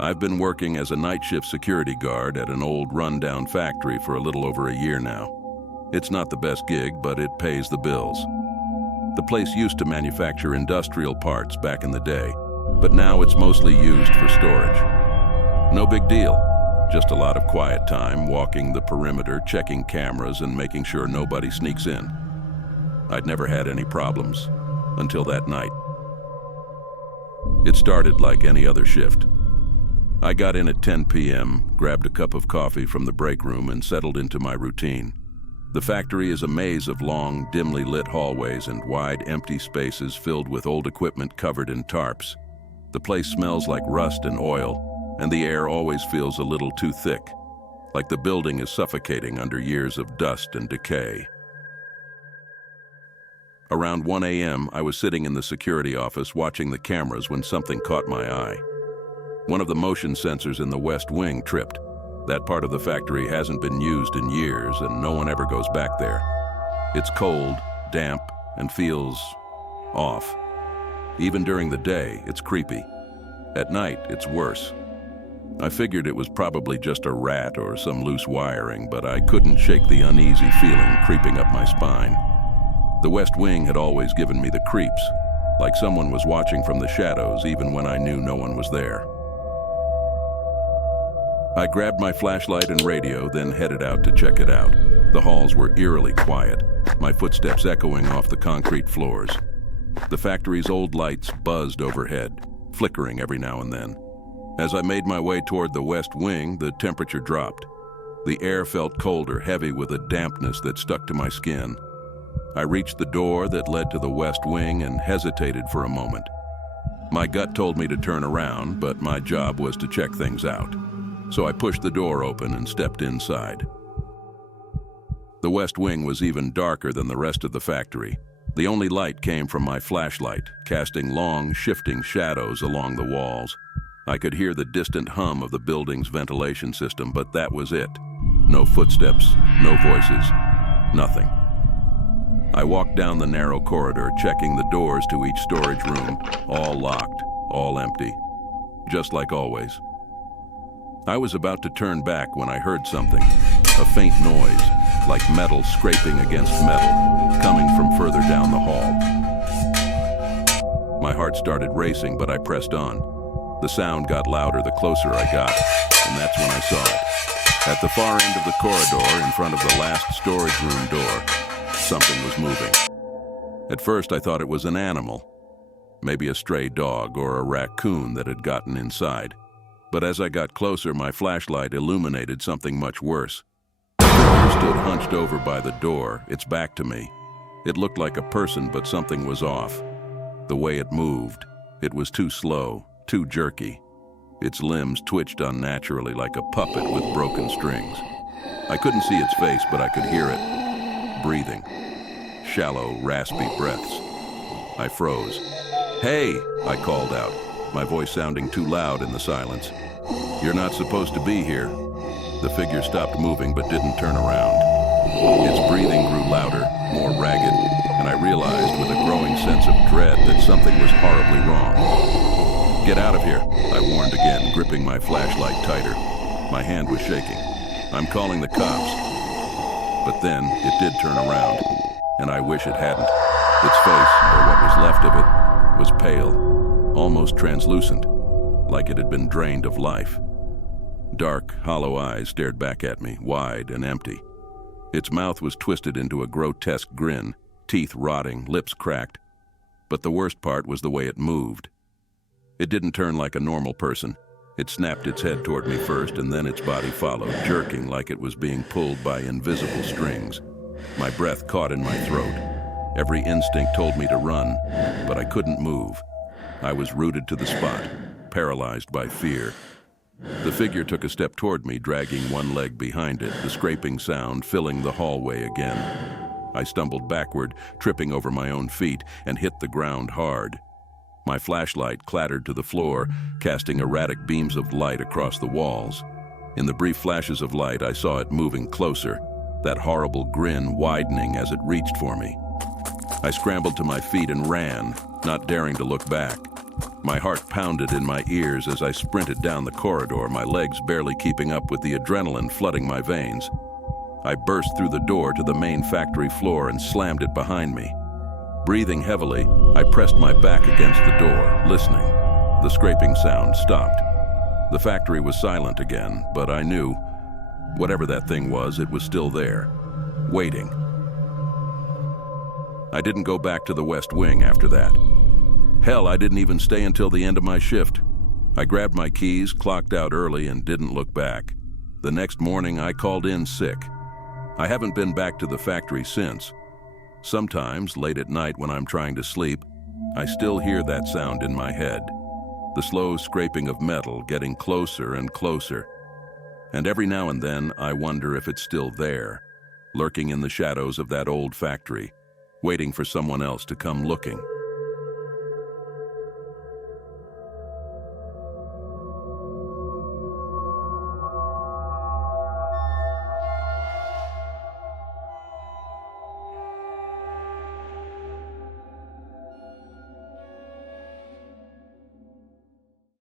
I've been working as a night shift security guard at an old rundown factory for a little over a year now. It's not the best gig, but it pays the bills. The place used to manufacture industrial parts back in the day, but now it's mostly used for storage. No big deal, just a lot of quiet time walking the perimeter, checking cameras, and making sure nobody sneaks in. I'd never had any problems until that night. It started like any other shift. I got in at 10 p.m., grabbed a cup of coffee from the break room, and settled into my routine. The factory is a maze of long, dimly lit hallways and wide, empty spaces filled with old equipment covered in tarps. The place smells like rust and oil, and the air always feels a little too thick, like the building is suffocating under years of dust and decay. Around 1 a.m., I was sitting in the security office watching the cameras when something caught my eye. One of the motion sensors in the west wing tripped. That part of the factory hasn't been used in years, and no one ever goes back there. It's cold, damp, and feels off. Even during the day, it's creepy. At night, it's worse. I figured it was probably just a rat or some loose wiring, but I couldn't shake the uneasy feeling creeping up my spine. The west wing had always given me the creeps, like someone was watching from the shadows even when I knew no one was there. I grabbed my flashlight and radio, then headed out to check it out. The halls were eerily quiet, my footsteps echoing off the concrete floors. The factory's old lights buzzed overhead, flickering every now and then. As I made my way toward the west wing, the temperature dropped. The air felt colder, heavy with a dampness that stuck to my skin. I reached the door that led to the west wing and hesitated for a moment. My gut told me to turn around, but my job was to check things out. So I pushed the door open and stepped inside. The west wing was even darker than the rest of the factory. The only light came from my flashlight, casting long, shifting shadows along the walls. I could hear the distant hum of the building's ventilation system, but that was it. No footsteps, no voices, nothing. I walked down the narrow corridor, checking the doors to each storage room, all locked, all empty, just like always. I was about to turn back when I heard something, a faint noise, like metal scraping against metal, coming from further down the hall. My heart started racing, but I pressed on. The sound got louder the closer I got, and that's when I saw it. At the far end of the corridor, in front of the last storage room door, something was moving. At first, I thought it was an animal, maybe a stray dog or a raccoon that had gotten inside. But as I got closer, my flashlight illuminated something much worse. The figure stood hunched over by the door, its back to me. It looked like a person, but something was off. The way it moved, it was too slow, too jerky. Its limbs twitched unnaturally like a puppet with broken strings. I couldn't see its face, but I could hear it, breathing. Shallow, raspy breaths. I froze. "Hey!" I called out, my voice sounding too loud in the silence. "You're not supposed to be here." The figure stopped moving but didn't turn around. Its breathing grew louder, more ragged, and I realized with a growing sense of dread that something was horribly wrong. "Get out of here," I warned again, gripping my flashlight tighter. My hand was shaking. "I'm calling the cops." But then it did turn around, and I wish it hadn't. Its face, or what was left of it, was pale, almost translucent, like it had been drained of life. Dark, hollow eyes stared back at me, wide and empty. Its mouth was twisted into a grotesque grin, teeth rotting, lips cracked. But the worst part was the way it moved. It didn't turn like a normal person. It snapped its head toward me first, and then its body followed, jerking like it was being pulled by invisible strings. My breath caught in my throat. Every instinct told me to run, but I couldn't move. I was rooted to the spot, paralyzed by fear. The figure took a step toward me, dragging one leg behind it, the scraping sound filling the hallway again. I stumbled backward, tripping over my own feet, and hit the ground hard. My flashlight clattered to the floor, casting erratic beams of light across the walls. In the brief flashes of light, I saw it moving closer, that horrible grin widening as it reached for me. I scrambled to my feet and ran, not daring to look back. My heart pounded in my ears as I sprinted down the corridor, my legs barely keeping up with the adrenaline flooding my veins. I burst through the door to the main factory floor and slammed it behind me. Breathing heavily, I pressed my back against the door, listening. The scraping sound stopped. The factory was silent again, but I knew, whatever that thing was, it was still there, waiting. I didn't go back to the West Wing after that. Hell, I didn't even stay until the end of my shift. I grabbed my keys, clocked out early, and didn't look back. The next morning, I called in sick. I haven't been back to the factory since. Sometimes, late at night when I'm trying to sleep, I still hear that sound in my head. The slow scraping of metal getting closer and closer. And every now and then, I wonder if it's still there, lurking in the shadows of that old factory, waiting for someone else to come looking.